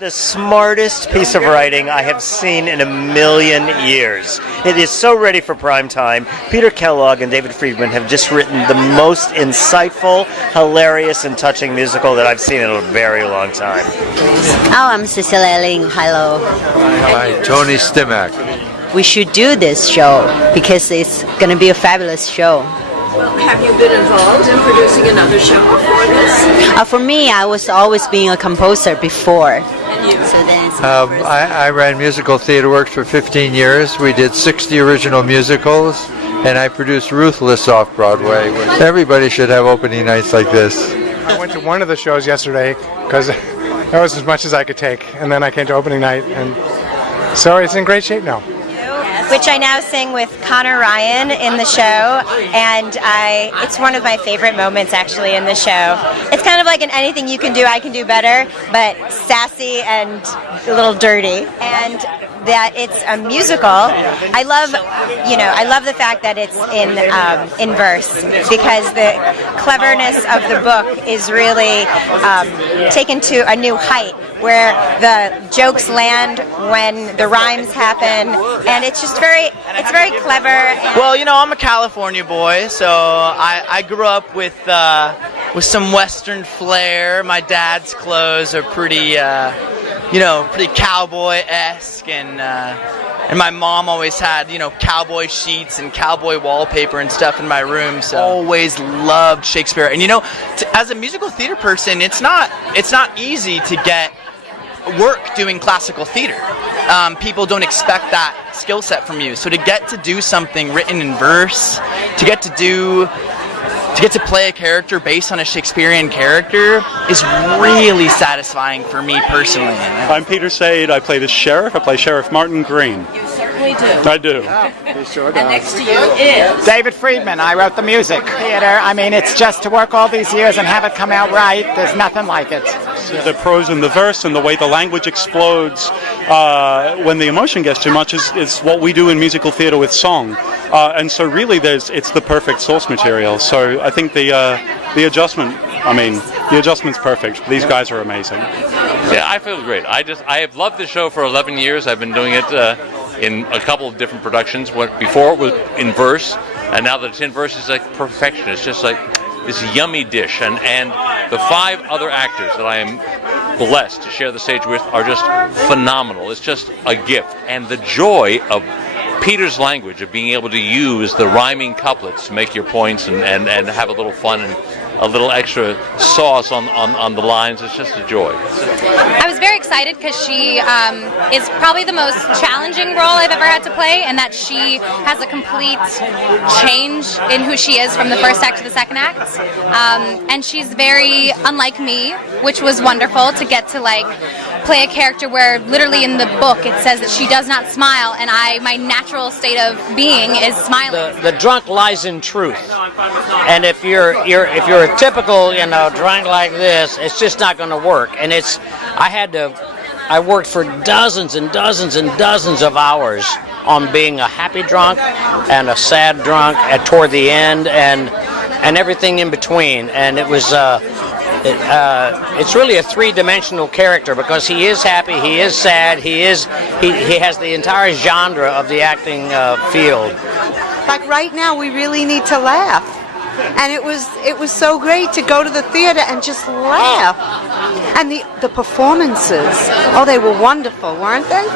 the smartest piece of writing I have seen in a million years. It is so ready for prime time. Peter Kellogg and David Friedman have just written the most insightful, hilarious, and touching musical that I've seen in a very long time. Oh, I'm Cecilia Ling. Hello. Hi, Tony Stimac. We should do this show because it's going to be a fabulous show. Well, have you been involved in producing another show before this? For me, I was always being a composer before. And you? So then it's I ran Musical Theater Works for 15 years. We did 60 original musicals, and I produced Ruthless off-Broadway. Everybody should have opening nights like this. I went to one of the shows yesterday because that was as much as I could take, and then I came to opening night, and so it's in great shape now. Which I now sing with Connor Ryan in the show, and it's one of my favorite moments actually in the show. It's kind of like an anything you can do, I can do better, but sassy and a little dirty, and that it's a musical. I love the fact that it's in verse, because the cleverness of the book is really taken to a new height, where the jokes land when the rhymes happen, and it's very clever. Well, I'm a California boy, so I grew up with some Western flair. My dad's clothes are pretty cowboy-esque, and my mom always had cowboy sheets and cowboy wallpaper and stuff in my room. So always loved Shakespeare. And as a musical theater person, it's not easy to get work doing classical theater. People don't expect that skill set from you. So to get to do something written in verse, to get to play a character based on a Shakespearean character is really satisfying for me personally. I'm Peter Sade. I play the sheriff. I play Sheriff Martin Green. You certainly do. I do. He sure And next to you is David Friedman. I wrote the music. Theater. I mean, it's just to work all these years and have it come out right. There's nothing like it. The prose and the verse and the way the language explodes when the emotion gets too much is what we do in musical theater with song. And so really it's the perfect source material. So I think the adjustment's perfect. These guys are amazing. Yeah, I feel great. I have loved the show for 11 years. I've been doing it in a couple of different productions. Before it was in verse, and now that it's in verse, it's like perfection. It's just like this yummy dish. And the 5 other actors that I am blessed to share the stage with are just phenomenal. It's just a gift. And the joy of Peter's language, of being able to use the rhyming couplets to make your points and have a little fun and a little extra sauce on the lines, it's just a joy. I was very excited because she is probably the most challenging role I've ever had to play, and that she has a complete change in who she is from the first act to the second act. And she's very unlike me, which was wonderful to get to play a character where literally in the book it says that she does not smile, and my natural state of being is smiling. The drunk lies in truth, and if you're a typical drunk like this, it's just not going to work. And I worked for dozens and dozens and dozens of hours on being a happy drunk and a sad drunk toward the end, and everything in between. And it was it's really a three-dimensional character, because he is happy, he is sad, he has the entire genre of the acting field. Like right now, we really need to laugh, and it was so great to go to the theater and just laugh. And the performances, they were wonderful, weren't they?